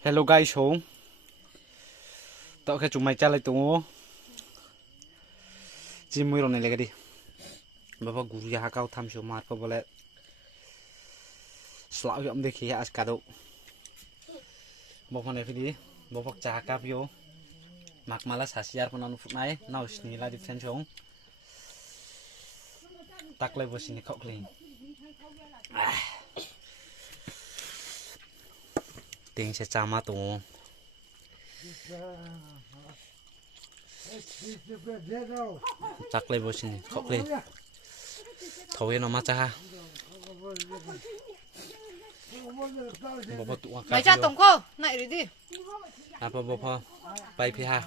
Hello guys home. Tao cái chúng mày cha lại tụi chim mui rồi này lại cái đi. Bapak guru ya kau tham show mat apa boleh. Selalu yang dek ya askado. Bapak ni video, bapak cakap yo. Mak malas hasiar penan food nai, now sini lah di friend show. Tak lagi bos ini kau clean. Ting sẽ chạm mắt tụ chắc lấy vô xin khóc lên thầu nó mắt cha mày cha tổng cô này đi đi à bố bay phi ha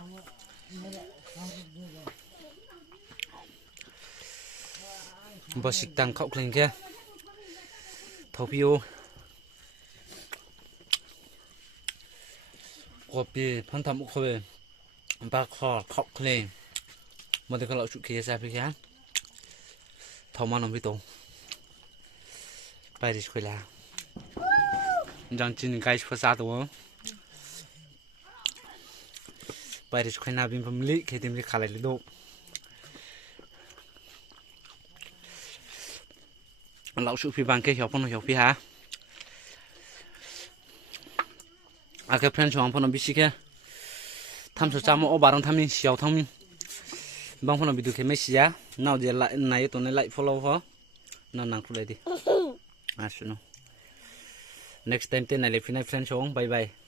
bố xịt tăng khóc lên kia thầu phiêu kopi pantam kopi bakar kok clean mesti kalau cuci saya pikir thoma nom itu pai di sekolah jangan cini guys pasal tu pai di sekolah nabi pemilik kita milik kalah itu lau cuci bangkai siapa nak siapa ha akhir friend cuma pun nak bisik ya, tham số trăm ở barang tham ni siau tham ni, bang pun nak bidu ke messi ya, now dia like naik tu naik follow ho, now nang kulit di, asyik no, next time tu naik friend cuma bye bye.